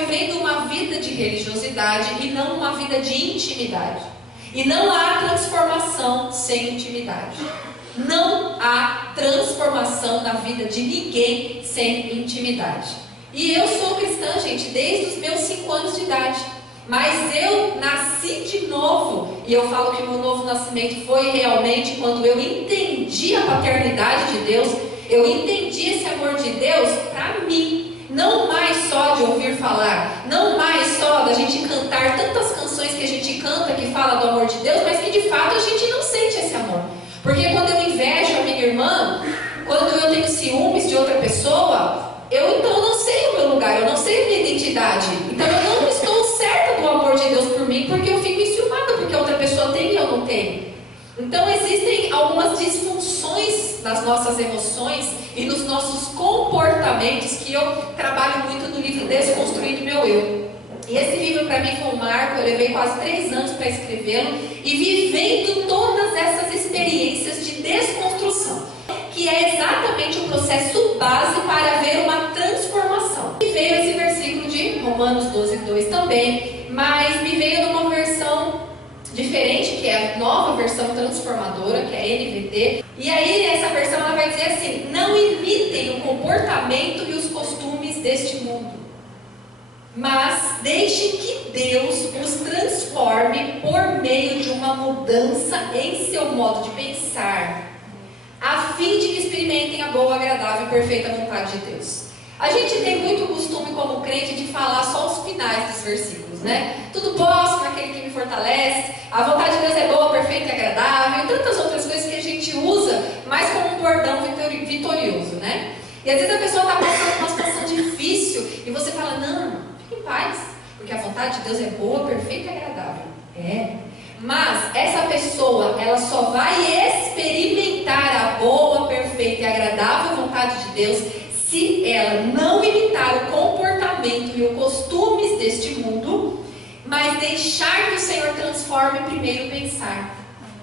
vivendo uma vida de religiosidade e não uma vida de intimidade. E não há transformação sem intimidade. Não há transformação na vida de ninguém sem intimidade. E eu sou cristã, gente, desde os meus 5 anos de idade. Mas eu nasci de novo. E eu falo que o meu novo nascimento foi realmente quando eu entendi a paternidade de Deus. Eu entendi esse amor de Deus para mim. Não mais só de ouvir falar. Não mais só da gente cantar tantas canções que a gente canta que fala do amor de Deus, mas que de fato a gente não sente esse amor. Porque quando eu invejo a minha irmã, quando eu tenho ciúmes de outra pessoa, eu então não sei o meu lugar, eu não sei a minha identidade. Então eu não estou certa do amor de Deus por mim, porque eu fico enciumada, porque outra pessoa tem e eu não tenho. Então existem algumas disfunções nas nossas emoções e nos nossos comportamentos que eu trabalho muito no livro Desconstruindo Meu Eu. E esse livro para mim foi um marco, eu levei quase 3 anos para escrevê-lo e vivendo todas essas experiências de desconstrução, que é exatamente o processo base para haver uma transformação. E veio esse versículo de Romanos 12:2 também, mas me veio numa versão diferente, que é a nova versão transformadora, que é a NVT. E aí essa versão ela vai dizer assim: não imitem o comportamento e os costumes deste mundo, mas deixem que Deus os transforme por meio de uma mudança em seu modo de pensar, a fim de que experimentem a boa, agradável e perfeita vontade de Deus. A gente tem muito costume como crente de falar só os finais dos versículos, né? Tudo posso naquele que me fortalece, a vontade de Deus é boa, perfeita e agradável, e tantas outras coisas que a gente usa mais como um bordão vitorioso, né? E às vezes a pessoa está passando uma situação difícil e você fala: não, fique em paz, porque a vontade de Deus é boa, perfeita e agradável. É. Mas essa pessoa, ela só vai experimentar a boa, perfeita e agradável vontade de Deus se ela não imitar o comportamento e os costumes deste mundo, mas deixar que o Senhor transforme primeiro o pensar.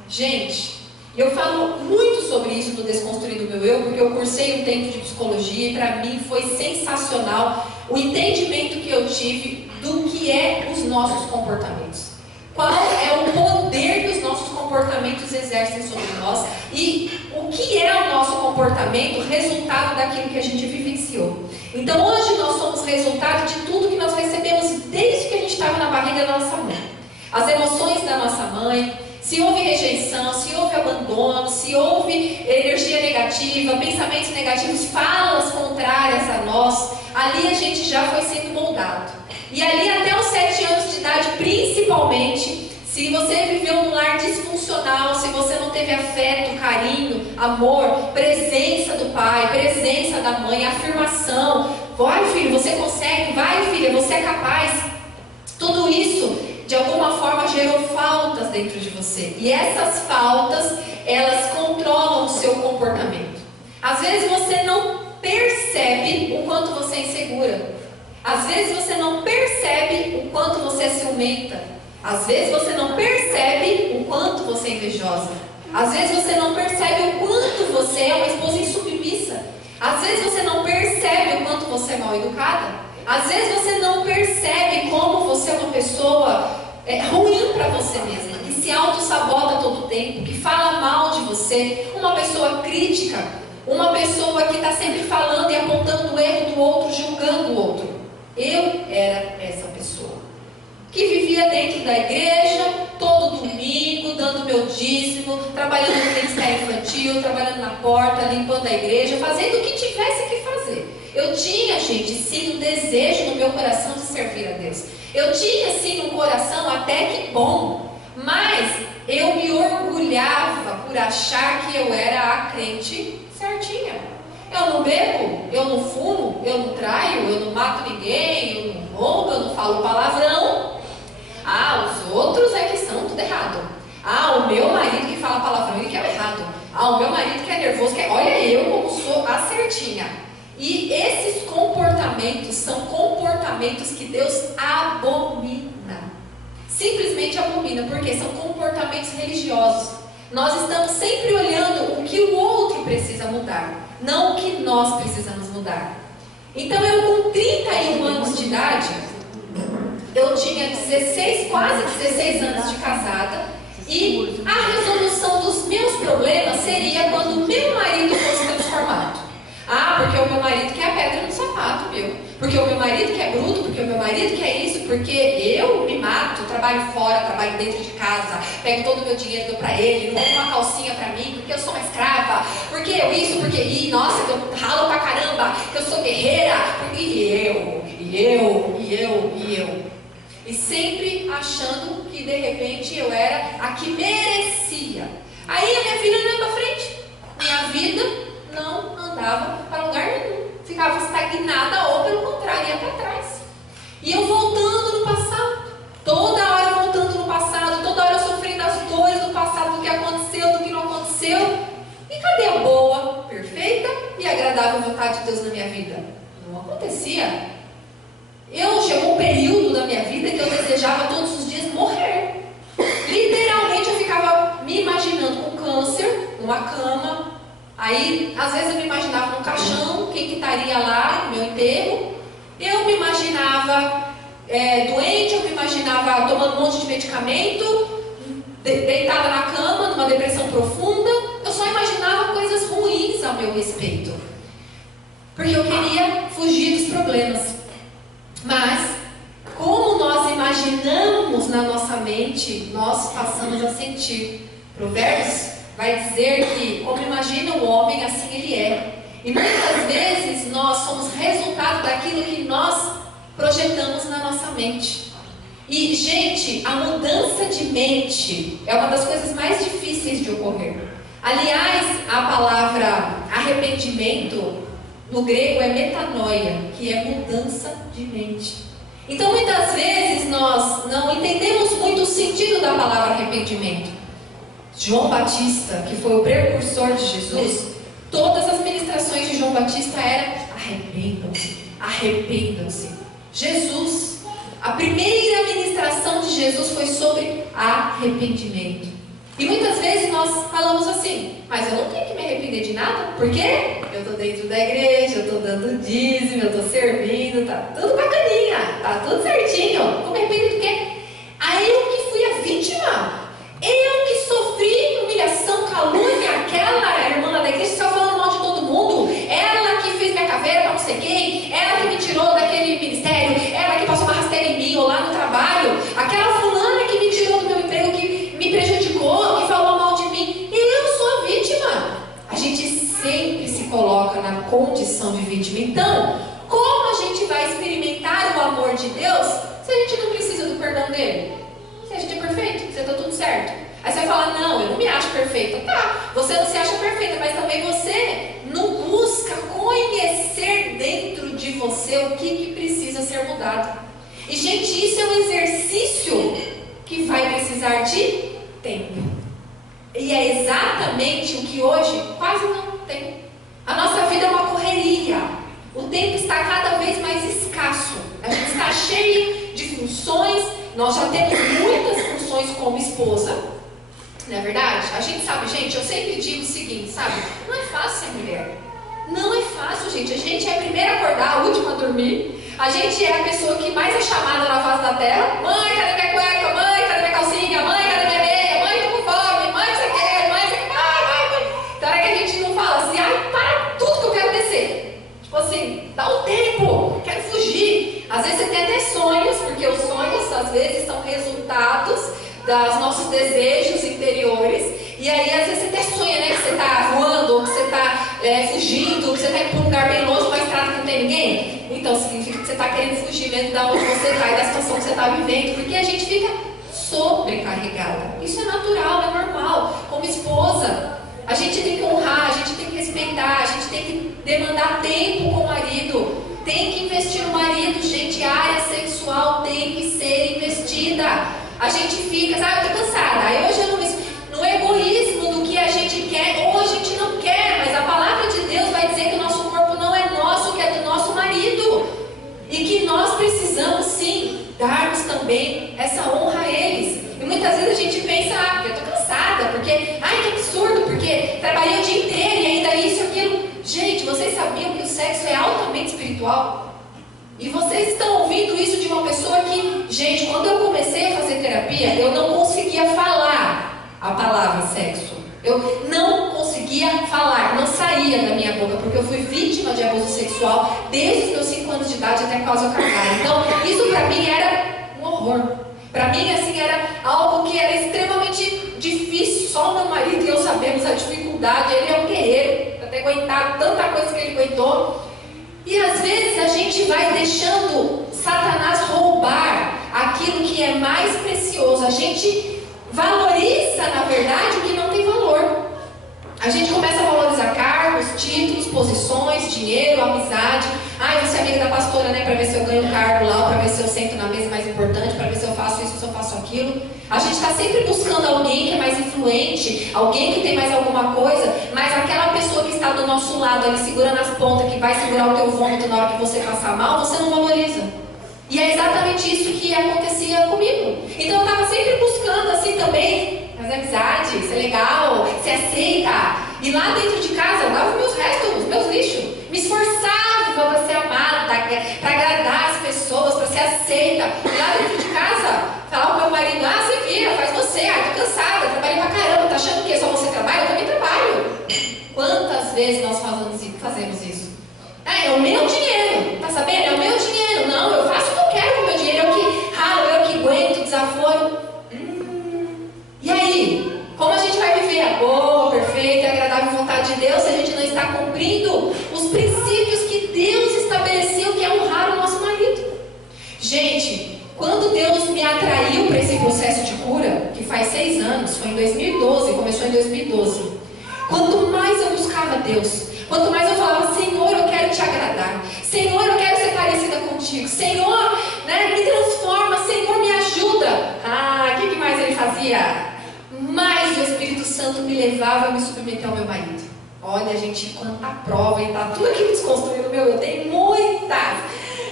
Gente, eu falo muito sobre isso no Desconstruindo Meu Eu, porque eu cursei um tempo de psicologia e para mim foi sensacional o entendimento que eu tive do que é os nossos comportamentos. Qual é o poder que os nossos comportamentos exercem sobre nós e o que é o nosso comportamento, resultado daquilo que a gente vivenciou. Então hoje nós somos resultado de tudo que nós recebemos desde que a gente estava na barriga da nossa mãe. As emoções da nossa mãe, se houve rejeição, se houve abandono, se houve energia negativa, pensamentos negativos, falas contrárias a nós, ali a gente já foi sendo moldado. E ali até os 7 anos de idade, principalmente, se você viveu num lar disfuncional, se você não teve afeto, carinho, amor, presença do pai, presença da mãe, afirmação, vai filho, você consegue, vai filha, você é capaz, tudo isso de alguma forma gerou faltas dentro de você. E essas faltas, elas controlam o seu comportamento. Às vezes você não percebe o quanto você é insegura. Às vezes você não percebe o quanto você é ciumenta. Às vezes você não percebe o quanto você é invejosa. Às vezes você não percebe o quanto você é uma esposa insubmissa. Às vezes você não percebe o quanto você é mal educada. Às vezes você não percebe como você é uma pessoa ruim para você mesma, que se auto-sabota todo o tempo, que fala mal de você, uma pessoa crítica, uma pessoa que está sempre falando e apontando o erro do outro, julgando o outro. Eu era essa pessoa que vivia dentro da igreja, todo domingo, dando meu dízimo, trabalhando no ministério infantil, trabalhando na porta, limpando a igreja, fazendo o que tivesse que fazer. Eu tinha, gente, sim, um desejo no meu coração de servir a Deus. Eu tinha, sim, um coração até que bom, mas eu me orgulhava por achar que eu era a crente certinha. Eu não bebo, eu não fumo, eu não traio, eu não mato ninguém, eu não roubo, eu não falo palavrão. Ah, os outros é que são tudo errado. Ah, o meu marido que fala palavrão, ele que é o errado. Ah, o meu marido que é nervoso, que é... Olha eu como sou a certinha. E esses comportamentos são comportamentos que Deus abomina. Simplesmente abomina, porque são comportamentos religiosos. Nós estamos sempre olhando o que o outro precisa mudar, não o que nós precisamos mudar. Então eu com 31 anos de idade, tinha 16, quase 16 anos de casada, e a resolução dos meus problemas seria quando o meu marido fosse transformado. Ah, porque o meu marido quer a pedra no sapato, meu. Porque o meu marido quer bruto, porque o meu marido quer isso, porque eu me mato, trabalho fora, trabalho dentro de casa, pego todo o meu dinheiro e dou pra ele, não tenho uma calcinha pra mim, porque eu sou uma escrava, porque eu isso, porque nossa, que eu ralo pra caramba, que eu sou guerreira, e eu. E sempre achando que de repente eu era a que merecia. Aí a minha vida não ia pra frente, minha vida não andava para lugar nenhum, ficava estagnada ou pelo contrário, ia para trás. E eu voltando no passado, toda hora voltando no passado, toda hora eu sofrendo as dores do passado, do que aconteceu, do que não aconteceu. E cadê a boa, perfeita e agradável vontade de Deus na minha vida? Não acontecia. Chegou um período da minha vida que eu desejava todos os dias morrer. Literalmente eu ficava me imaginando com câncer, numa cama. Aí, às vezes eu me imaginava num caixão, quem que estaria lá no meu enterro. Eu me imaginava doente, eu me imaginava tomando um monte de medicamento, deitada na cama, numa depressão profunda. Eu só imaginava coisas ruins ao meu respeito, porque eu queria fugir dos problemas. Mas, como nós imaginamos na nossa mente, nós passamos a sentir. Provérbios vai dizer que, como imagina o homem, assim ele é. E muitas vezes nós somos resultado daquilo que nós projetamos na nossa mente. E, gente, a mudança de mente é uma das coisas mais difíceis de ocorrer. Aliás, a palavra arrependimento no grego é metanoia, que é mudança de mente. Então, muitas vezes nós não entendemos muito o sentido da palavra arrependimento. João Batista, que foi o precursor de Jesus, todas as ministrações de João Batista eram arrependam-se, arrependam-se. Jesus, a primeira ministração de Jesus foi sobre arrependimento. E muitas vezes nós falamos assim, mas eu não tenho que me arrepender de nada, porque eu estou dentro da igreja, eu estou dando dízimo, eu estou servindo, tá tudo bacaninha, tá tudo certinho, vou me arrepender do quê? Aí eu que fui a vítima, eu que sofri humilhação, calúnia, aquela irmã lá da igreja que só falando mal de todo mundo, ela que fez minha caveira para não sei quem, ela que me tirou daquele ministério, ela que passou uma rasteira em mim ou lá no trabalho, aquela fulana que me tirou do meu emprego, que me prejudicou, que falou mal de mim, eu sou a vítima. A gente sempre se coloca na condição de vítima. Então, como a gente vai experimentar o amor de Deus se a gente não precisa do perdão dele? Se a gente é perfeito, se está tudo certo. Aí você vai falar, não, eu não me acho perfeita. Tá, você não se acha perfeita, mas também você não busca conhecer dentro de você o que precisa ser mudado. E, gente, isso é um exercício que vai precisar de tempo. E é exatamente o que hoje quase não tem. A nossa vida é uma correria. O tempo está cada vez mais escasso. A gente está cheio de funções. Nós já temos muitas funções como esposa. Não é verdade? A gente sabe, gente, eu sempre digo o seguinte, sabe? Não é fácil ser mulher. Não é fácil, gente. A gente é a primeira a acordar, a última a dormir. A gente é a pessoa que mais é chamada na face da terra. Mãe, cadê minha cueca? Mãe, cadê minha calcinha? Mãe, cadê minha meia? Mãe, tô com fome. Mãe, você quer? Mãe, você quer? Mãe. Então é que a gente não fala assim, ai, para tudo que eu quero descer. Tipo assim, dá um tempo, quero fugir. Às vezes você tem até sonhos, porque os sonhos às vezes são resultados dos nossos desejos interiores. E aí às vezes você até sonha, né, que você está voando, ou que você está fugindo, que você está indo para um lugar bem longe, uma estrada que não tem ninguém. Então significa que você está querendo fugir mesmo da onde você está e da situação que você está vivendo, porque a gente fica sobrecarregada. Isso é natural, é normal. Como esposa, a gente tem que honrar, a gente tem que respeitar, a gente tem que demandar tempo com o marido, tem que investir no marido, gente. A área sexual tem que ser investida. A gente fica, sabe, eu tô cansada. Aí hoje eu no egoísmo do que a gente quer ou a gente não quer, mas a palavra de Deus vai dizer que o nosso corpo não é nosso, que é do nosso marido, e que nós precisamos sim darmos também essa honra a eles. E muitas vezes a gente pensa, porque eu tô cansada, porque, ai, que absurdo, porque trabalhei o dia inteiro e ainda isso, aquilo. Gente, vocês sabiam que o sexo é altamente espiritual? E vocês estão ouvindo isso de uma pessoa que Gente, quando eu comecei a fazer terapia, eu não conseguia falar a palavra sexo. Eu não conseguia falar, não saía da minha boca, porque eu fui vítima de abuso sexual desde os meus 5 anos de idade até quase eu casar. Então, isso pra mim era um horror. Pra mim, assim, era algo que era extremamente difícil. Só o meu marido e eu sabemos a dificuldade. Ele é um guerreiro, até aguentar tanta coisa que ele aguentou. E às vezes a gente vai deixando Satanás roubar aquilo que é mais precioso. A gente valoriza, na verdade, o que não tem valor. A gente começa a valorizar cargos, títulos, posições, dinheiro, amizade. Eu vou ser amiga da pastora, né? Para ver se eu ganho um cargo lá, ou para ver se eu sento na mesa mais importante, para ver se eu faço isso, se eu faço aquilo. A gente está sempre buscando alguém que é mais influente, alguém que tem mais alguma coisa, mas aquela pessoa que está do nosso lado ali, segurando as pontas, que vai segurar o teu vômito na hora que você passar mal, você não valoriza. E é exatamente isso que acontecia comigo. Então eu estava sempre buscando assim também, as amizades, ser legal, ser aceita. E lá dentro de casa eu dava meus restos, meus lixos. Me esforçava para ser amada, para agradar as pessoas, para ser aceita. E lá dentro de casa, falava pro meu marido, você vira, faz você, tô cansada, trabalhei pra caramba, tá achando que só você trabalha? Eu também trabalho. Quantas vezes nós fazemos isso? É o meu dinheiro, tá sabendo? É o meu dinheiro. Não, eu faço o que eu quero com o meu dinheiro, eu que ralo, eu que aguento, desaforo. E aí? Como a gente vai viver a boa, perfeita e agradável vontade de Deus se a gente não está cumprindo os princípios que Deus estabeleceu, que é honrar o nosso marido? Gente, quando Deus me atraiu para esse processo de cura, que faz 6 anos, foi em 2012, começou em 2012. Quanto mais eu buscava Deus, quanto mais eu falava, Senhor, eu quero te agradar. Senhor, eu quero ser parecida contigo. Senhor, me transforma. Senhor, me ajuda. O que mais ele fazia? Mais o Espírito Santo me levava a me submeter ao meu marido. Olha, gente, quanta prova, e tá tudo aqui desconstruído, eu tenho muitas,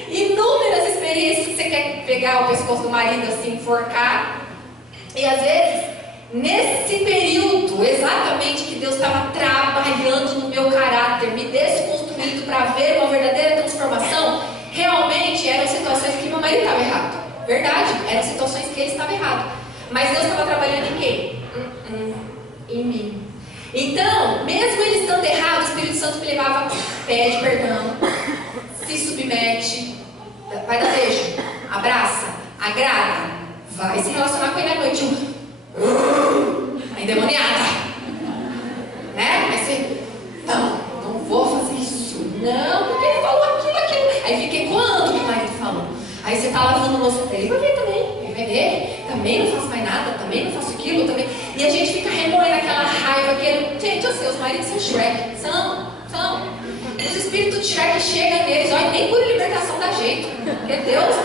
inúmeras experiências que você quer pegar o pescoço do marido assim, enforcar. E às vezes, nesse período, exatamente que Deus estava trabalhando no meu caráter, me desconstruindo para ver uma verdadeira transformação, realmente eram situações que meu marido estava errado. Verdade, eram situações que ele estava errado. Mas Deus estava trabalhando em quem? Em mim. Então, mesmo ele estando errado, o Espírito Santo me levava, pede perdão, se submete, vai dar beijo, abraça, agrada, vai se relacionar com ele à noite. Endemoniada, né? Aí você, não vou fazer isso, não, porque ele falou aquilo. Aí fiquei, quando que o marido falou? Aí você tá lavando o louça dele, vai ver também, ele vai ver, também não faço mais nada, também não faço aquilo, também. E a gente fica remoendo aquela raiva, gente, eu sei, os maridos são Shrek, são. Os espíritos de Shrek chegam neles, olha, nem cura e libertação dá jeito, porque Deus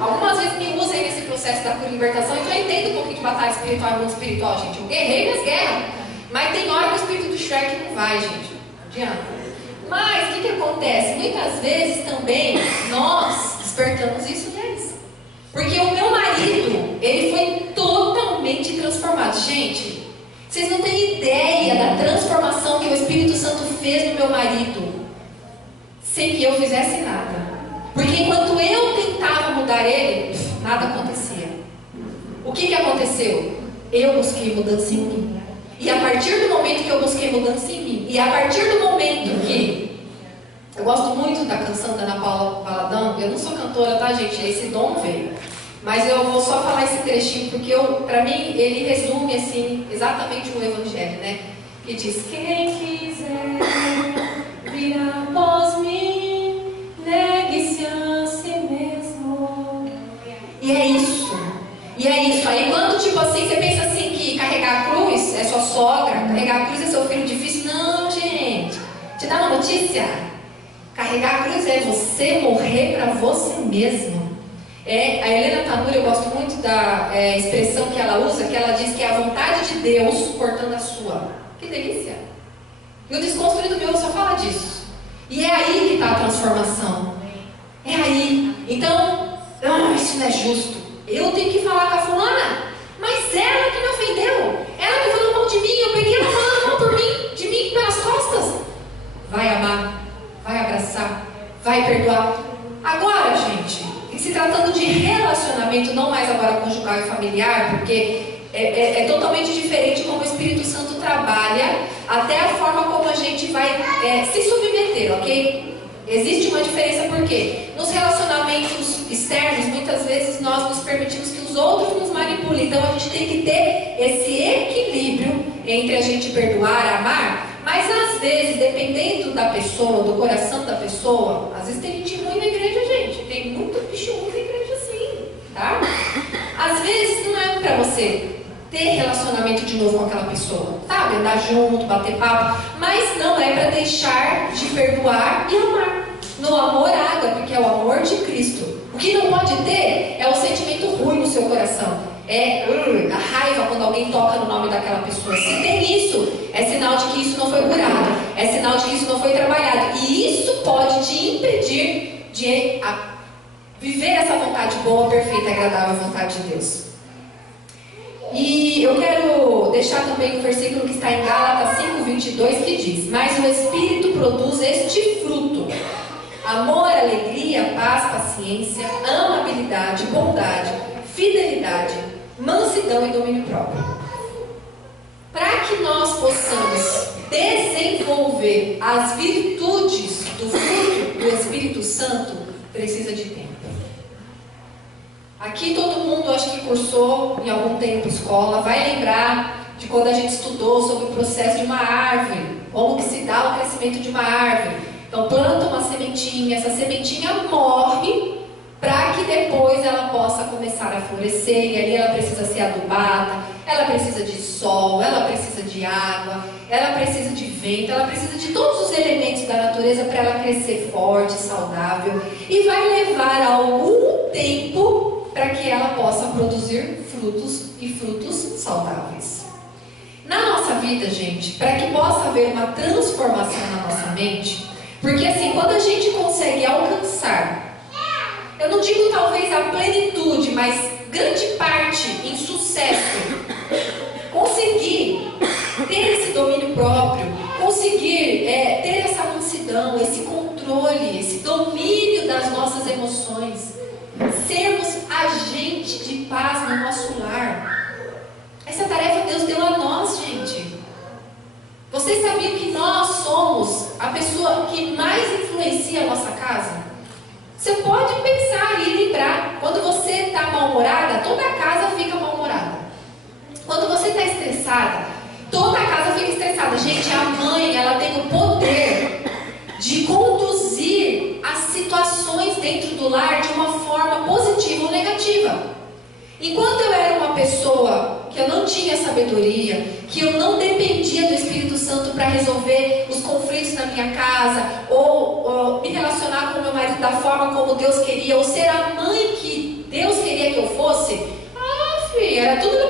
algumas vezes me usa aí nesse processo da cura e libertação, então eu entendo um pouquinho de batalha espiritual e mundo espiritual, gente. Eu guerrei nas guerras, mas tem hora que o espírito do Shrek não vai, gente. Não adianta. Mas o que acontece? Muitas vezes também nós despertamos isso neles. Porque o meu marido, ele foi totalmente transformado. Gente, vocês não têm ideia da transformação que o Espírito Santo fez no meu marido sem que eu fizesse nada. Porque enquanto eu tentava mudar ele, nada acontecia. O que aconteceu? Eu busquei mudança em mim. E a partir do momento que eu busquei mudança em mim, e a partir do momento que... Eu gosto muito da canção da Ana Paula Valadão. Eu não sou cantora, tá, gente? Esse dom veio. Mas eu vou só falar esse trechinho, porque pra mim ele resume assim, exatamente o Evangelho, né? Que diz, quem quiser vir após mim, negue-se a si mesmo. E é isso. Aí quando tipo assim, você pensa assim que carregar a cruz é sua sogra, carregar a cruz é seu filho difícil. Não, gente. Te dá uma notícia? Carregar a cruz é você morrer para você mesmo. A Helena Tanuri, eu gosto muito da expressão que ela usa, que ela diz que é a vontade de Deus suportando a sua. Que delícia! E o Desconstruído meu só fala disso. E é aí que está a transformação. É aí. Então, isso não é justo. Eu tenho que falar com a fulana, mas ela que me ofendeu. Ela que falou mal de mim, eu peguei ela falando mal por mim, de mim pelas costas. Vai amar, vai abraçar, vai perdoar. Agora, gente, se tratando de relacionamento, relacionamento não mais agora conjugal e familiar, porque é totalmente diferente como o Espírito Santo trabalha, até a forma como a gente vai se submeter, ok? Existe uma diferença porque nos relacionamentos externos, muitas vezes nós nos permitimos que os outros nos manipulem. Então a gente tem que ter esse equilíbrio entre a gente perdoar, amar. Mas às vezes, dependendo da pessoa, do coração da pessoa, às vezes tem gente ruim na igreja, gente. Tem muito bicho ruim na igreja assim, tá? Às vezes não é pra você ter relacionamento de novo com aquela pessoa, sabe? Andar junto, bater papo, mas não é para deixar de perdoar e amar. No amor ágape, que é o amor de Cristo. O que não pode ter é o sentimento ruim no seu coração. A raiva quando alguém toca no nome daquela pessoa. Se tem isso, é sinal de que isso não foi curado, é sinal de que isso não foi trabalhado. E isso pode te impedir de viver essa vontade boa, perfeita e agradável vontade de Deus. E eu quero deixar também um versículo que está em Gálatas 5:22 que diz: mas o Espírito produz este fruto: amor, alegria, paz, paciência, amabilidade, bondade, fidelidade, mansidão e domínio próprio. Para que nós possamos desenvolver as virtudes do fruto do Espírito Santo, precisa de tempo. Aqui todo mundo, acho que cursou em algum tempo escola, vai lembrar de quando a gente estudou sobre o processo de uma árvore, como que se dá o crescimento de uma árvore. Então planta uma sementinha, essa sementinha morre para que depois ela possa começar a florescer, e ali ela precisa ser adubada, ela precisa de sol, ela precisa de água, ela precisa de vento, ela precisa de todos os elementos da natureza para ela crescer forte, saudável, e vai levar algum tempo para que ela possa produzir frutos e frutos saudáveis. Na nossa vida, gente, para que possa haver uma transformação na nossa mente, porque assim, quando a gente consegue alcançar, eu não digo talvez a plenitude, mas grande parte em sucesso, conseguir ter esse domínio próprio, conseguir ter essa mansidão, esse controle, esse domínio das nossas emoções, sermos agente de paz no nosso lar. Essa tarefa Deus deu a nós, gente. Vocês sabiam que nós somos a pessoa que mais influencia a nossa casa? Você pode pensar e lembrar, quando você está mal-humorada, toda a casa fica mal-humorada. Quando você está estressada, toda a casa fica estressada. Gente, a mãe, ela tem o poder de conduzir as situações dentro do lar de uma forma positiva ou negativa. Enquanto eu era uma pessoa que eu não tinha sabedoria, que eu não dependia do Espírito Santo para resolver os conflitos na minha casa, ou me relacionar com o meu marido da forma como Deus queria, ou ser a mãe que Deus queria que eu fosse, filha, era tudo na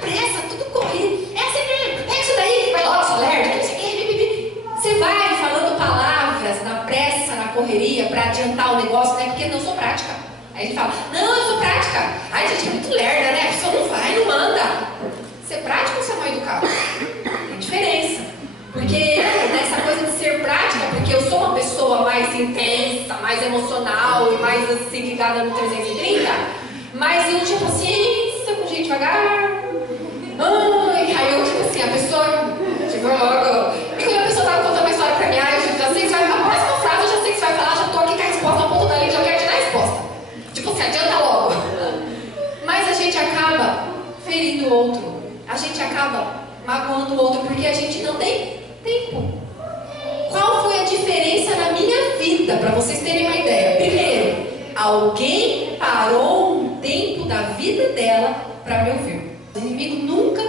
pressa, tudo corrido. Pega isso daí, vai logo, sou lerdo, você vai falando palavras na pressa, na correria, para adiantar o negócio, né? Porque eu não sou prática. Aí ele fala, não, eu sou prática. Ai, gente, é muito lerda, né? A pessoa não vai, não manda. Ser prático ou ser mal educado? Tem diferença. Porque nessa coisa de ser prática, porque eu sou uma pessoa mais intensa, mais emocional e mais assim, ligada no 330, mas eu tinha paciência com gente devagar. Aí eu, tipo assim, a pessoa, tipo, logo. E quando a pessoa tava contando uma história pra mim, eu já sei que você vai. A próxima frase eu já sei que você vai falar, já tô aqui com a resposta na ponta da língua, já quero te dar a resposta. Tipo assim, adianta logo. Mas a gente acaba ferindo o outro. A gente acaba magoando o outro porque a gente não tem tempo. Qual foi a diferença na minha vida? Para vocês terem uma ideia. Primeiro, alguém parou um tempo da vida dela para me ouvir. O inimigo nunca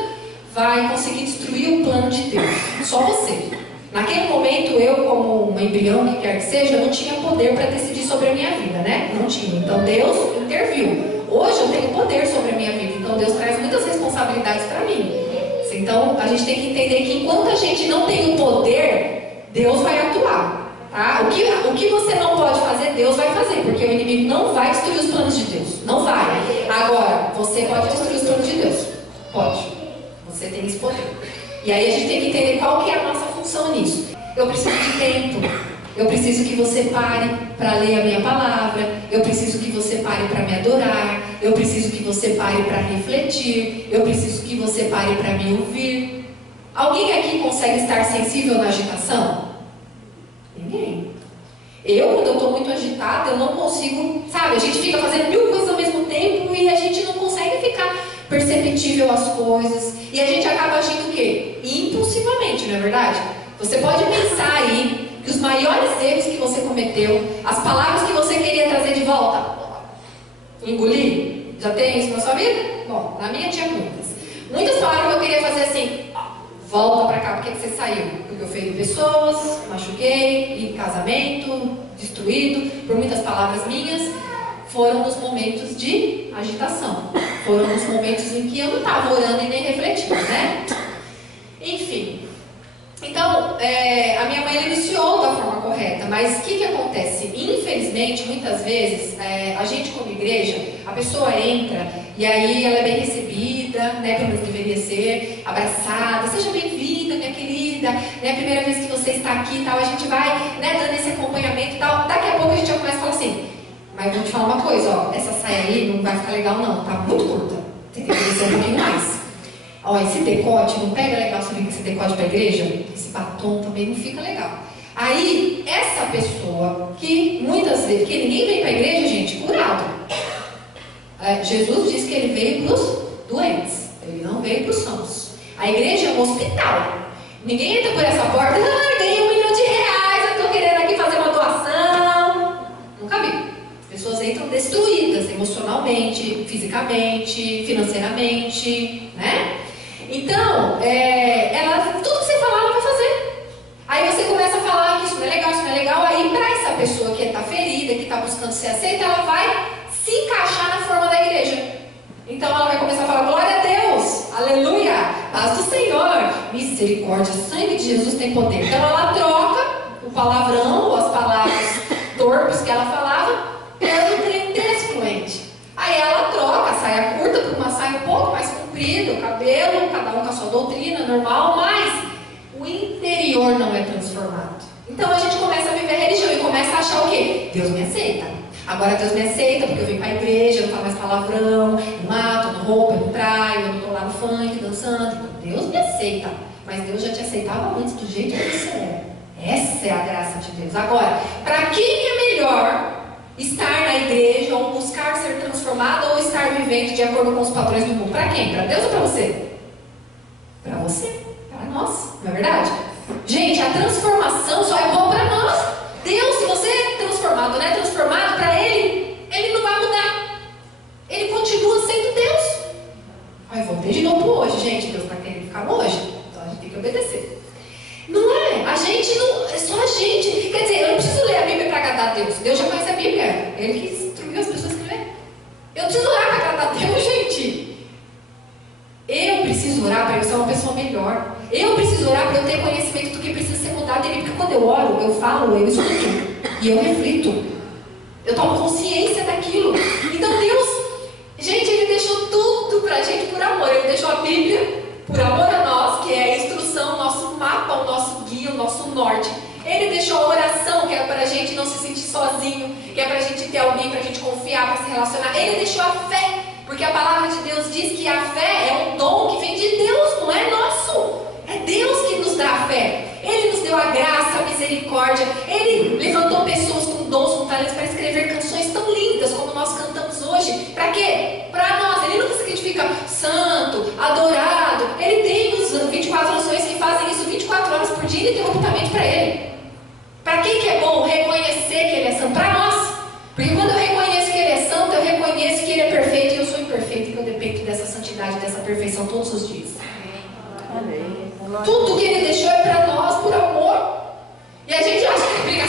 vai conseguir destruir o plano de Deus. Só você. Naquele momento, eu, como um embrião, que quer que seja, eu não tinha poder para decidir sobre a minha vida, né? Não tinha. Então Deus interviu. Hoje eu tenho poder sobre a minha vida. Então Deus traz muitas responsabilidades para mim. Então a gente tem que entender que enquanto a gente não tem o poder, Deus vai atuar. Tá? O que você não pode fazer, Deus vai fazer. Porque o inimigo não vai destruir os planos de Deus. Não vai. Agora, você pode destruir os planos de Deus. Pode. Você tem esse poder. E aí a gente tem que entender qual que é a nossa função nisso. Eu preciso de tempo. Eu preciso que você pare para ler a minha palavra. Eu preciso que você pare pare para me adorar, eu preciso que você pare para refletir, eu preciso que você pare para me ouvir. Alguém aqui consegue estar sensível na agitação? Ninguém. Eu, quando eu estou muito agitada, eu não consigo, sabe? A gente fica fazendo 1000 coisas ao mesmo tempo e a gente não consegue ficar perceptível às coisas. E a gente acaba agindo o quê? Impulsivamente, não é verdade? Você pode pensar aí que os maiores erros que você cometeu, as palavras que você queria trazer de volta, engolir, já tem isso na sua vida? Bom, na minha tinha muitas. Muitas palavras que eu queria fazer assim, volta pra cá, por que você saiu? Porque eu feri pessoas, machuquei, em casamento, destruído, por muitas palavras minhas. Foram os momentos de agitação. Foram os momentos em que eu não estava orando e nem refletindo, né? Enfim. Então, a minha mãe iniciou da forma correta, mas o que acontece? Infelizmente, muitas vezes, a gente como igreja, a pessoa entra e aí ela é bem recebida, né, pelo menos deveria ser, abraçada, seja bem-vinda, minha querida, né, primeira vez que você está aqui e tal, a gente vai, né, dando esse acompanhamento e tal, daqui a pouco a gente já começa a falar assim, mas vou te falar uma coisa, ó, essa saia aí não vai ficar legal não, tá muito curta, você tem que descer um pouquinho mais. Ó, esse decote, não pega legal você vir com esse decote para a igreja? Esse batom também não fica legal. Aí, essa pessoa que muitas vezes, que ninguém vem para a igreja, gente, curado. Jesus disse que ele veio para os doentes, ele não veio para os sãos. A igreja é um hospital. Ninguém entra por essa porta, ganhei R$1 milhão, eu estou querendo aqui fazer uma doação. Nunca vi. As pessoas entram destruídas emocionalmente, fisicamente, financeiramente, né? Então, tudo que você falar, ela vai fazer. Aí você começa a falar que isso não é legal, aí para essa pessoa que está ferida, que está buscando ser aceita, ela vai se encaixar na forma da igreja. Então ela vai começar a falar, glória a Deus, aleluia, paz do Senhor, misericórdia, sangue de Jesus tem poder. Então ela troca o palavrão, ou as palavras torpes que ela falava, pelo tremendez fluente. Aí ela troca a saia curta por uma saia um pouco mais comprida, o cabelo, cada um com a sua doutrina, normal, mas o interior não é transformado. Então a gente começa a viver a religião e começa a achar o quê? Deus me aceita. Agora Deus me aceita porque eu venho para a igreja, eu não falo mais palavrão, não mato, não roubo, eu não traio, eu não estou lá no funk dançando. Então, Deus me aceita. Mas Deus já te aceitava antes do jeito que você era. Essa é a graça de Deus. Agora, para quem é melhor estar na igreja ou buscar ser transformado ou estar vivendo de acordo com os padrões do mundo? Para quem? Para Deus ou para você? Para você, para nós, não é verdade? Gente, a transformação só é bom para nós. Deus, se você é transformado, não é transformado, para Ele não vai mudar. Ele continua sendo Deus. Ai, voltei de novo hoje, gente. Deus está querendo ficar hoje, então a gente tem que obedecer. Não é? A gente não. É só a gente. Quer dizer, eu não preciso ler a Bíblia para agradar a Deus. Deus já conhece a Bíblia. Ele que instruiu as pessoas a escrever. Eu preciso orar para agradar a Deus, gente. Eu preciso orar para eu ser uma pessoa melhor. Eu preciso orar para eu ter conhecimento do que precisa ser mudado em mim. Porque quando eu oro, eu falo, eu escuto. E eu reflito. Eu tomo consciência daquilo. Então Deus, gente, Ele deixou tudo para a gente por amor. Ele deixou a Bíblia por amor a nós, que é a instrução, o nosso mapa, o nosso guia, o nosso norte. Ele deixou a oração, que é para a gente não se sentir sozinho, que é para a gente ter alguém, para a gente confiar, para se relacionar. Ele deixou a fé, porque a palavra de Deus diz que a fé é um dom que vem de Deus, não é nosso. É Deus que nos dá a fé. Ele nos deu a graça, a misericórdia. Ele levantou pessoas com dons, com talentos para escrever canções tão lindas como nós cantamos hoje. Para quê? Para nós. Ele não significa santo, adorado. Ele tem os 24 nações que fazem isso 24 horas por dia ininterruptamente para Ele. Para quem que é bom reconhecer que Ele é santo? Para nós. Porque quando eu reconheço que Ele é santo, eu reconheço que Ele é perfeito e eu sou imperfeito e que eu dependo dessa santidade, dessa perfeição todos os dias. Amém. Tudo que Ele deixou é para nós, por amor. E a gente acha que é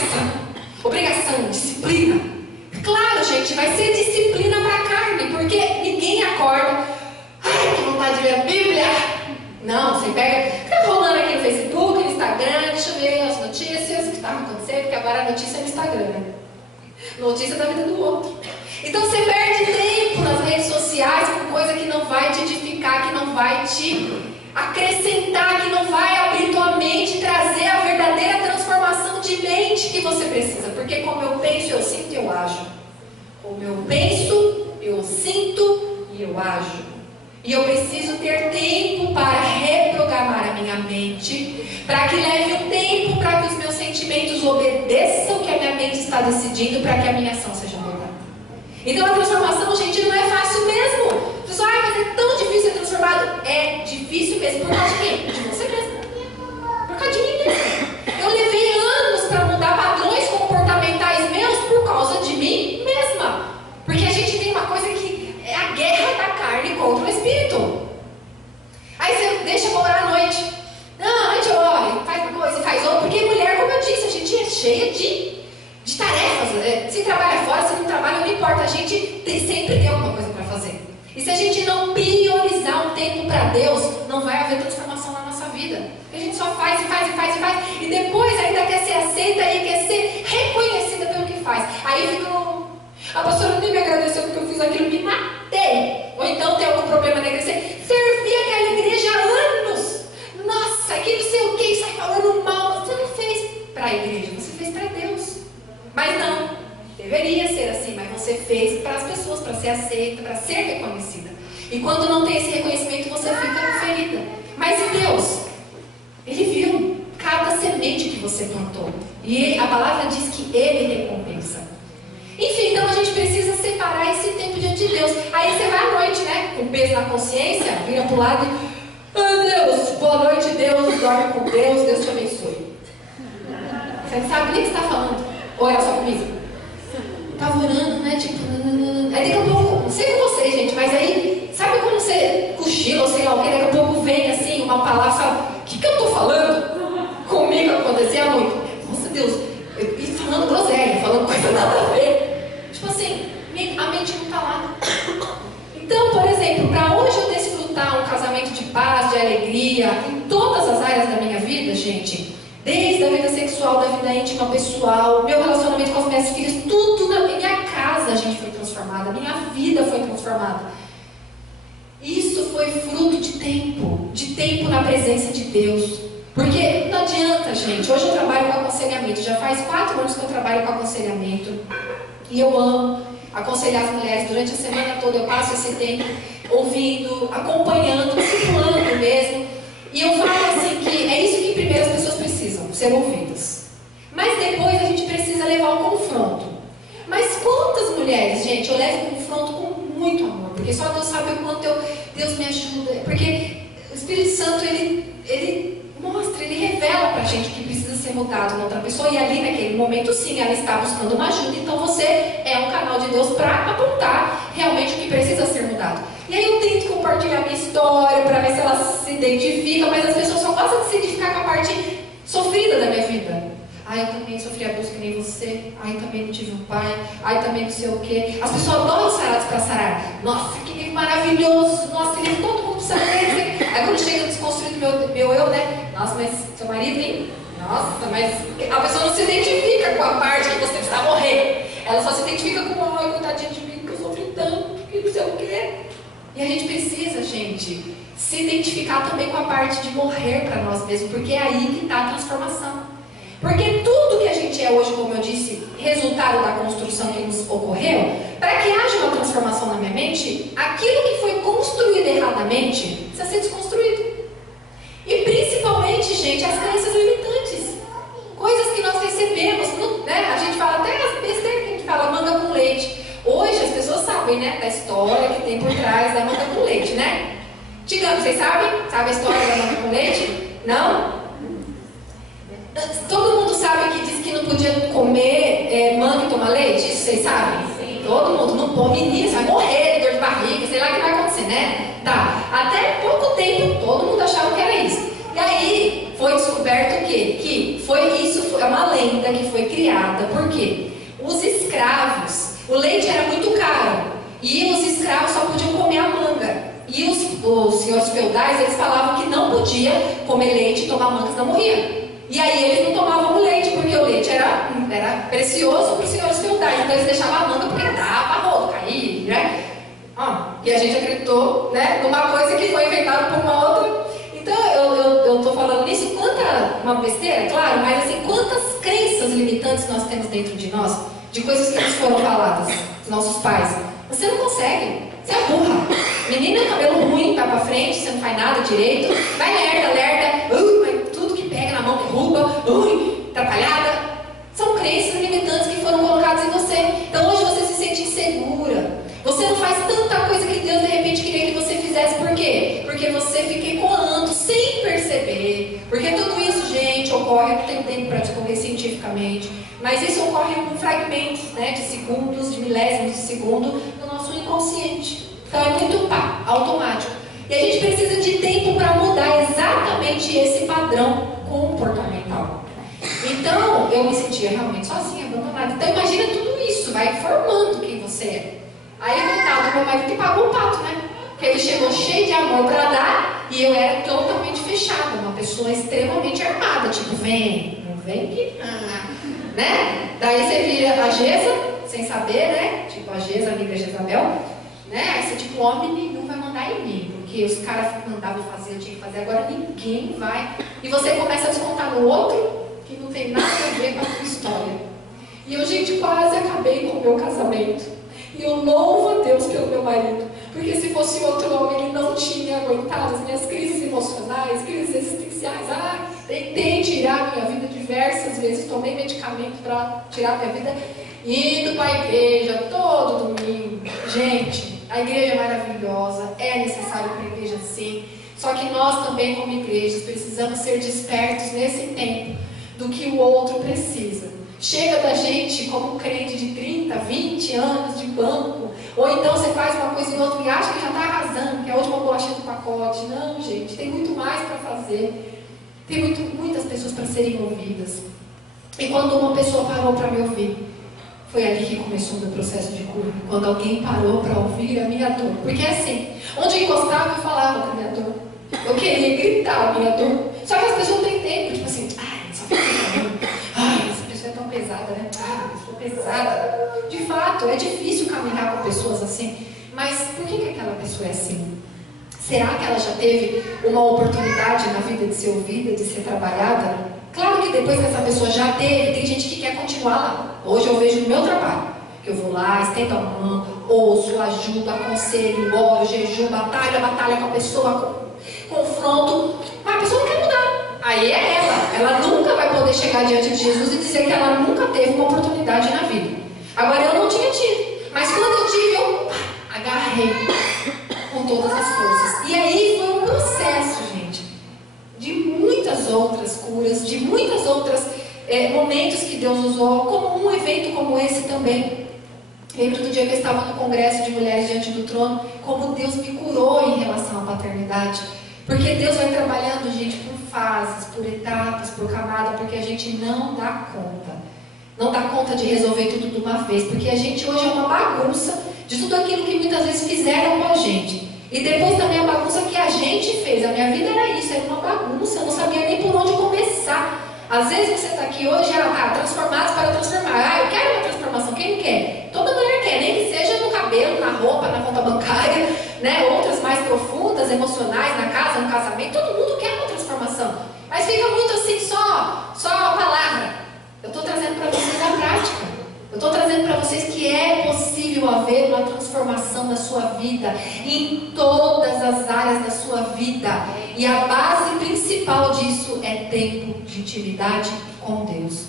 obrigação, disciplina. Claro, gente, vai ser disciplina para a carne, porque ninguém acorda, ai, que vontade de ler a Bíblia. Não, você pega, fica rolando aqui no Facebook, no Instagram, deixa eu ver as notícias, o que está acontecendo, porque agora a notícia é no Instagram, né? Notícia da vida do outro. Então você perde tempo nas redes sociais com coisa que não vai te edificar, que não vai te acrescentar, que não vai abrir tua mente, trazer a verdadeira transformação de mente que você precisa. Porque como eu penso, eu sinto e eu ajo. Como eu penso, eu ajo. E eu preciso ter tempo para reprogramar a minha mente, para que leve um tempo para que os meus sentimentos obedeçam o que a minha mente está decidindo, para que a minha ação seja mudada. Então a transformação, gente, não é fácil mesmo. Você fala, mas é tão difícil ser transformado. É difícil mesmo por causa de quem? De você mesmo. Por causa de mim mesmo. Eu levei anos para mudar padrões comportamentais meus por causa de mim mesma. Porque a gente tem uma coisa que é a guerra da carne contra o espírito. Aí você deixa morar à noite. Não, a gente ora, faz uma coisa e faz outra. Porque mulher, como eu disse, a gente é cheia de tarefas. Se trabalha fora, se não trabalha, não importa. A gente sempre tem alguma coisa para fazer. E se a gente não priorizar um tempo para Deus, não vai haver transformação na nossa vida. A gente só faz e faz e faz e faz. E depois ainda quer ser aceita e quer ser reconhecida pelo que faz. Aí fica... A pastora nem me agradeceu porque eu fiz aquilo, me matei. Ou então tem algum problema na igreja. Servi aquela igreja há anos. Nossa, que não sei o que, sai falando mal. Você não fez para a igreja, você fez para Deus. Mas não, deveria ser assim. Mas você fez para as pessoas, para ser aceita, para ser reconhecida. E quando não tem esse reconhecimento, você fica ferida. Mas Deus, Ele viu cada semente que você plantou. E a palavra diz que Ele recompensa. Enfim, então a gente precisa separar esse tempo diante de Deus. Aí você vai à noite, né? Com peso na consciência, vira pro lado e... Deus, boa noite, Deus, dorme com Deus, Deus te abençoe. Você não sabe nem o que você está falando. Ou era só comigo? Tava orando, né? Tipo... Aí daqui a pouco, não sei com vocês, gente, mas aí... Sabe quando você cochila ou sei lá o que? Daqui a pouco vem assim, uma palavra, sabe? O que eu tô falando? Comigo acontecia muito. Nossa, Deus... E falando groselha, falando coisa nada a ver. Tipo assim, a mente não está lá. Então, por exemplo, para hoje eu desfrutar um casamento de paz, de alegria, em todas as áreas da minha vida, gente, desde a vida sexual, da vida íntima, pessoal, meu relacionamento com as minhas filhas, tudo na minha casa a gente foi transformada, minha vida foi transformada. Isso foi fruto de tempo na presença de Deus. Porque não adianta, gente. Hoje eu trabalho com aconselhamento. Já faz 4 anos que eu trabalho com aconselhamento. E eu amo aconselhar as mulheres. Durante a semana toda eu passo esse tempo ouvindo, acompanhando, discipulando mesmo. E eu falo assim que é isso que primeiro as pessoas precisam, ser ouvidas. Mas depois a gente precisa levar um confronto. Mas quantas mulheres, gente, eu levo um confronto com muito amor. Porque só Deus sabe o quanto Deus me ajuda. Porque o Espírito Santo, ele mostra, ele revela pra gente o que precisa ser mudado na outra pessoa. E ali naquele momento sim, ela está buscando uma ajuda. Então você é um canal de Deus para apontar realmente o que precisa ser mudado. E aí eu tento compartilhar minha história para ver se ela se identifica. Mas as pessoas só gostam de se identificar com a parte sofrida da minha vida. Eu também sofri abuso que nem você. Também não tive um pai. Também não sei o que. As pessoas adoram os sarados para sarar. Nossa, que livro maravilhoso. Nossa, ele todo mundo precisa ler. Aí quando chega desconstruído meu eu, né? Nossa, mas seu marido, hein? Nossa, mas a pessoa não se identifica com a parte que você precisa morrer. Ela só se identifica com coitadinha de mim, que eu sofri tanto, que não sei o que. E a gente precisa, gente, se identificar também com a parte de morrer para nós mesmos, porque é aí que está a transformação. Porque tudo que a gente é hoje, como eu disse, resultado da construção que nos ocorreu, para que haja uma transformação na minha mente, aquilo que foi construído erradamente precisa ser desconstruído. E principalmente, gente, as crenças limitantes. Coisas que nós recebemos, né? A gente fala até as besteiras que a gente fala, manga com leite. Hoje as pessoas sabem, né, da história que tem por trás da manga com leite, né? Digamos, vocês sabem? Sabe a história da manga com leite? Não? Todo mundo sabe que diz que não podia comer manga e tomar leite? Isso vocês sabem? Sim. Todo mundo, não pode, menino, você vai morrer de dor de barriga, sei lá o que vai acontecer, né? Tá. Até pouco tempo, todo mundo achava que era isso. E aí, foi descoberto o quê? Que é uma lenda que foi criada. Por quê? Os escravos, o leite era muito caro. E os escravos só podiam comer a manga. E os senhores feudais, eles falavam que não podia comer leite e tomar manga, senão morria. E aí eles não tomavam o leite, porque o leite era precioso para os senhores feudais. Então eles deixavam a manga porque dava rolo, cair, né? E a gente acreditou, né, numa coisa que foi inventada por uma outra. Então eu estou falando nisso, uma besteira, claro, mas assim, quantas crenças limitantes nós temos dentro de nós, de coisas que nos foram faladas, dos nossos pais. Você não consegue, você é burra. menina, cabelo ruim, vai pra frente, você não faz nada direito, vai lerda, mas tudo que pega na mão derruba, atrapalhada. São crenças limitantes que foram colocadas em você. Então hoje você se sente insegura. Você não faz tanta coisa que Deus de repente queria que você fizesse. Por quê? Porque você fica ecoando sem perceber. Porque tudo isso, gente, ocorre, não tenho tempo para discorrer cientificamente, mas isso ocorre com fragmentos, né, de segundos, de milésimos de segundo no nosso inconsciente. Então é muito automático. E a gente precisa de tempo para mudar exatamente esse padrão comportamental. Então, eu me sentia realmente sozinha, abandonada. Então, imagina tudo isso, vai formando quem você é. Aí, coitado, meu marido que pagou o pato, né? Porque ele chegou cheio de amor para dar e eu era totalmente fechada, uma pessoa extremamente armada. Tipo, vem, não vem que... né? Daí você vira a Gesa, sem saber, né? Tipo, a Gesa, amiga Jezabel, né? Aí você, tipo, homem nenhum vai mandar em mim, porque os caras mandavam fazer, eu tinha que fazer, agora ninguém vai. E você começa a descontar no outro, que não tem nada a ver com a sua história. E eu, gente, quase acabei com o meu casamento. E eu louvo a Deus pelo meu marido, porque se fosse outro homem, ele não tinha aguentado as minhas crises emocionais, crises existenciais. Tentei tirar minha vida diversas vezes, tomei medicamento para tirar minha vida, indo para a igreja todo domingo. Gente, a igreja é maravilhosa, é necessário para a igreja sim, só que nós também como igrejas precisamos ser despertos nesse tempo do que o outro precisa. Chega da gente como um crente de 30, 20 anos de banco, ou então você faz uma coisa em outra e acha que já está arrasando, que é a última bolachinha do pacote. Não, gente, tem muito mais para fazer, tem muitas pessoas para serem ouvidas. E quando uma pessoa parou para me ouvir, foi ali que começou o meu processo de cura. Quando alguém parou para ouvir a minha dor. Porque assim, onde eu encostava eu falava com a minha dor. Eu queria gritar a minha dor. Só que as pessoas não têm tempo, tipo assim, só essa pessoa é tão pesada, né? Estou pesada. De fato, é difícil caminhar com pessoas assim. Mas por que aquela pessoa é assim? Será que ela já teve uma oportunidade na vida de ser ouvida, de ser trabalhada? Claro que depois que essa pessoa já teve, tem gente que quer continuar lá. Hoje eu vejo no meu trabalho, que eu vou lá, estendo a mão, ouço, ajudo, aconselho, oro, jejum, batalha com a pessoa, confronto, mas a pessoa não quer mudar. Aí é ela nunca vai poder chegar diante de Jesus e dizer que ela nunca teve uma oportunidade na vida. Agora eu não tinha tido, mas quando eu tive, eu agarrei com todas as forças. E aí foi um processo, gente, de muitas outras curas, de muitas outras momentos que Deus usou, como um evento como esse também. Lembro do dia que eu estava no congresso de mulheres diante do trono, como Deus me curou em relação à paternidade. Porque Deus vai trabalhando, gente, por fases, por etapas, por camada, porque a gente não dá conta. Não dá conta de resolver tudo de uma vez, porque a gente hoje é uma bagunça de tudo aquilo que muitas vezes fizeram com a gente. E depois também a bagunça que a gente fez. A minha vida era isso, era uma bagunça, eu não sabia nem por onde começar. Às vezes você está aqui hoje, transformados para transformar. Eu quero uma transformação, quem não quer? Toda mulher quer, nem que seja no cabelo, na roupa, na conta bancária, né? Outras mais profundas, emocionais, na casa, no casamento. Todo mundo quer uma transformação. Mas fica muito assim, só a palavra. Eu estou trazendo para vocês a prática. Eu estou trazendo para vocês que é possível haver uma transformação na sua vida, em todas as áreas da sua vida. E a base principal disso é tempo de intimidade com Deus.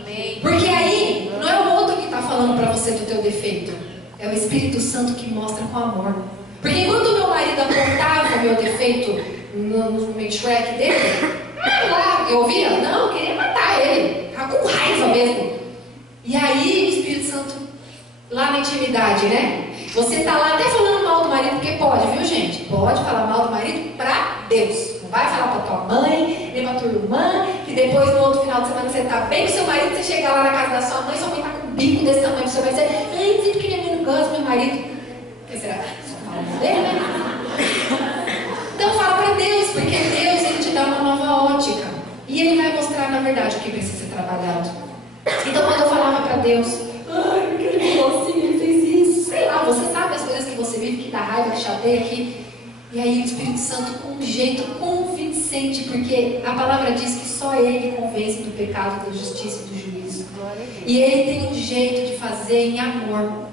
Amém. Porque aí não é o outro que está falando para você do teu defeito, é o Espírito Santo que mostra com amor. Porque quando meu marido apontava o meu defeito no meio Shrek dele, eu ouvia, não, eu queria matar ele, ficava com raiva mesmo. E aí o Espírito Santo, lá na intimidade, né? Você está lá até falando mal do marido, porque pode, viu, gente? Pode falar mal do marido para Deus. Não vai falar para tua mãe, nem para tua irmã, que depois no outro final de semana você está bem com seu marido, você chegar lá na casa da sua mãe está com um bico desse tamanho, você vai dizer, ai, sempre que minha mãe não gosta, meu marido. O que será? Só fala dele, né? Então fala para Deus, porque Deus ele te dá uma nova ótica. E Ele vai mostrar, na verdade, o que precisa ser trabalhado. Então quando eu falava para Deus, ai, porque Ele falou assim, Ele fez isso, sei lá, você sabe as coisas que você vive, que dá raiva, que chateia aqui. E aí o Espírito Santo com um jeito convincente, porque a palavra diz que só Ele convence do pecado, da justiça e do juízo. E Ele tem um jeito de fazer em amor.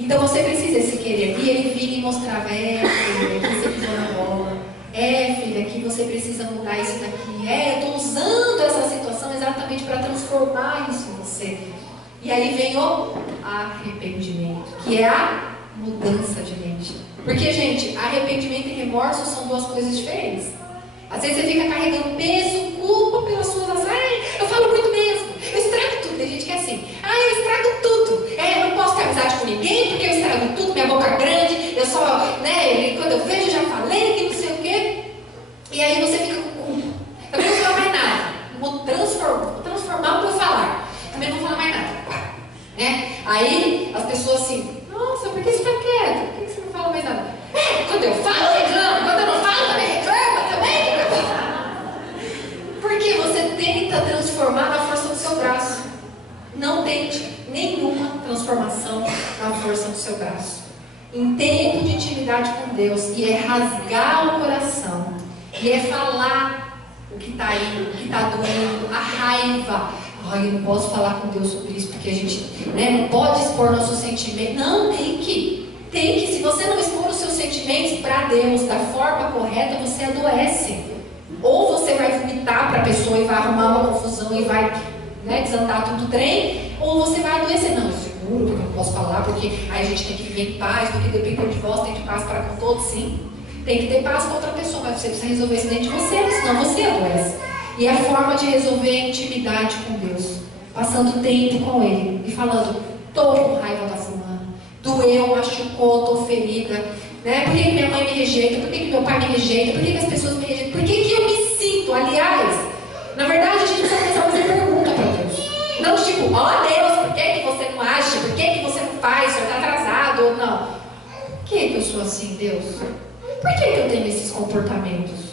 Então você precisa se querer. E ele vinha e mostrava, filha, aqui você pisou na bola. Filha, aqui você precisa mudar isso daqui. Eu estou usando essa situação exatamente para transformar isso em você. E aí vem o arrependimento, que é a mudança de mente. Porque, gente, arrependimento e remorso são duas coisas diferentes. Às vezes você fica carregando peso, culpa pelas suas ações. Eu falo muito mesmo, eu estrago tudo. Tem gente que é assim, eu estrago tudo. Eu não posso ter amizade com ninguém porque eu estrago tudo, minha boca é grande, eu só, quando eu vejo eu já falei que não sei o quê. E aí você fica com culpa. Também não vou falar mais nada. Vou transformar o que eu falar. Também não vou falar mais nada. Aí as pessoas assim, nossa, por que você está quieto? Por que você não fala mais nada? Quando eu falo, reclamo. Quando eu não falo, também reclama também. Porque você tenta transformar na força do seu braço. Não tente nenhuma transformação na força do seu braço. Em tempo de intimidade com Deus, e é rasgar o coração, e é falar o que está aí, o que está doendo, a raiva. Eu não posso falar com Deus sobre isso, porque a gente não pode expor nossos sentimentos. Não, tem que. Se você não expor os seus sentimentos para Deus da forma correta, você adoece. Ou você vai vomitar para a pessoa e vai arrumar uma confusão e vai desandar tudo o trem, ou você vai adoecer. Não, eu seguro, porque eu não posso falar, porque aí a gente tem que viver em paz, porque dependendo de vós, tem de paz para com todos, sim. Tem que ter paz com outra pessoa, mas você precisa resolver isso dentro de você, senão você adoece. E a forma de resolver é intimidade com Deus, passando tempo com Ele e falando, estou com raiva da fulana, doeu, machucou, estou ferida, por que minha mãe me rejeita, por que meu pai me rejeita, por que as pessoas me rejeitam, por que eu me sinto, aliás, na verdade a gente precisa começar a fazer pergunta para Deus, não tipo, Deus, por que você não age, por que você não faz, você está atrasado, ou não, por que eu sou assim, Deus? Por que eu tenho esses comportamentos?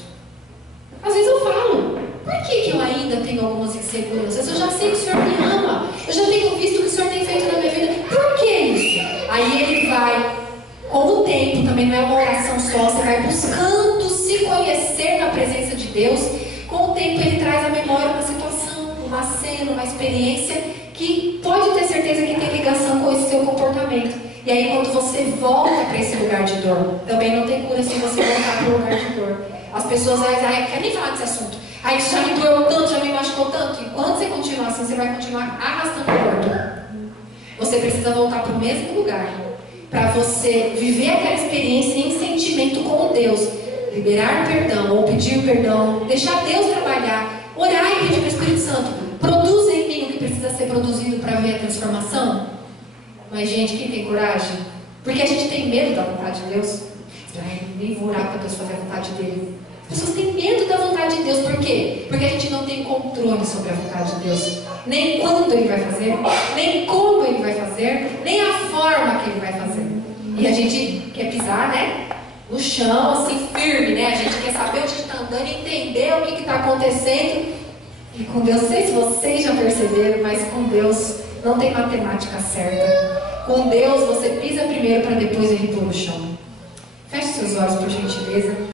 Às vezes eu falo, por que eu ainda tenho algumas inseguranças? Eu já sei que o Senhor me ama, eu já tenho visto o que o Senhor tem feito na minha vida, por que isso? Aí ele vai, com o tempo, também não é uma oração só, você vai buscando se conhecer na presença de Deus. Com o tempo ele traz à memória uma situação, uma cena, uma experiência que pode ter certeza que tem ligação com esse seu comportamento. E aí quando você volta para esse lugar de dor, também não tem cura se você voltar para o lugar de dor. As pessoas vão dizer, eu quero nem falar desse assunto. Aí já me doeu tanto, já me machucou tanto. Enquanto você continuar assim, você vai continuar arrastando a dor. Você precisa voltar para o mesmo lugar, para você viver aquela experiência em sentimento com Deus. Liberar perdão, ou pedir perdão, deixar Deus trabalhar, orar e pedir para o Espírito Santo, produza em mim o que precisa ser produzido para ver a transformação. Mas gente, quem tem coragem? Porque a gente tem medo da vontade de Deus. Nem vou orar para Deus fazer a vontade dele. As pessoas têm medo da vontade de Deus. Por quê? Porque a gente não tem controle sobre a vontade de Deus. Nem quando ele vai fazer, nem como ele vai fazer, nem a forma que ele vai fazer. E a gente quer pisar, no chão, assim, firme, A gente quer saber onde está andando, entender o que está acontecendo. E com Deus, não sei se vocês já perceberam, mas com Deus não tem matemática certa. Com Deus, você pisa primeiro para depois ele pôr no chão. Feche seus olhos, por gentileza.